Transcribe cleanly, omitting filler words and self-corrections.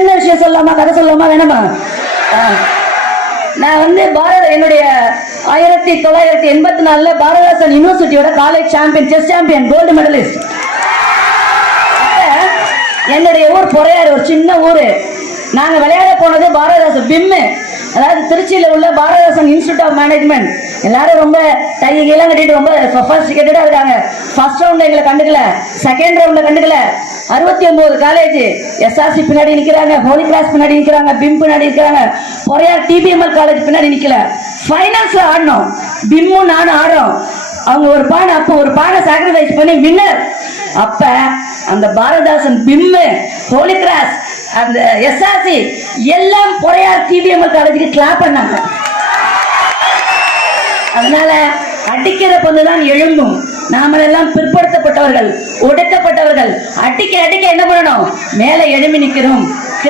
என்ன விஷயம் சொல்லலாமா, கதை சொல்லலாமா வேணாமா? நான் என்னுடைய 1984 பாரதாசன் யூனிவர்சிட்டியோட college champion, chess champion, gold medalist. என்னுடைய ஊர் பொறையாறு, ஒரு சின்ன ஊரு. நாங்க விளையாட போனது பாரதாசன் பிம்மு, அதாவது திருச்சியில உள்ள பாரதாசன் இன்ஸ்டிடியூட் ஆஃப் மேனேஜ்மெண்ட். எல்லாரும் ரொம்ப கையெல்லாம் கட்டிட்டு ரொம்ப சொஃபஸ்டிகேட்டடா இருக்காங்க. ஃபர்ஸ்ட் ரவுண்ட்ல எங்களை கண்டுக்கல, செகண்ட் ரவுண்ட்ல கண்டுக்கல. 69 காலேஜ், எஸ்ஆர்சி பின்னாடி நிக்கிறாங்க, ஹோலி கிராஸ் பின்னாடி நிக்கிறாங்க, பிம் பின்னாடி நிக்கிறாங்க, பொறையார் டிபிஎம்எல் காலேஜ் பின்னாடி நிக்கல. ஃபைனல்ஸ்ல ஆடணும், பிம்மும் நானும் ஆடுறோம். அவங்க ஒரு பானை, அப்போ ஒரு பானை சாக்ரிஃபைஸ் பண்ணி வின்னர். அப்ப அந்த பாரதாசன் பிம்மு, ஹோலி கிராஸ், அந்த எஸ்ஆர்சி எல்லாம் பொறையார் டிபிஎம்எல் காலேஜுக்கு கிளாப் பண்ணாங்க. அதனால அடிக்கிற பொண்ணுதான் எழும்பும். நாமெல்லாம் பிற்படுத்தப்பட்டவர்கள், ஒடுக்கப்பட்டவர்கள். அடிக்க அடிக்க என்ன பண்ணணும்? மேலே எழும்பி நிற்கிறோம்.